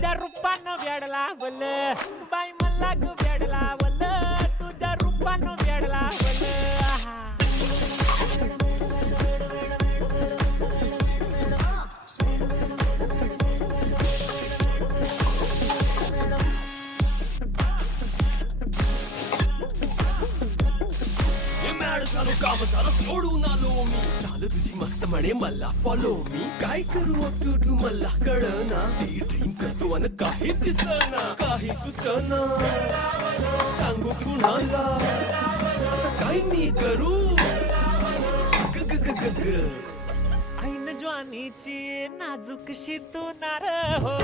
तुझ्या रूपानं वेडला वल बाई मला ग वेडला वल तुझ्या रूपानं वेडला वल झालो काम झालं सोडून आलो मी झालं तुझी मस्त म्हणे मला फॉलो मी काय करू टू मला कळना ती ड्रीम करतो आणि काही दिसना काही सुचना सांगू कुणाला आता काय मी करू ऐन ज्वानीची नाजूकशी तू नार हो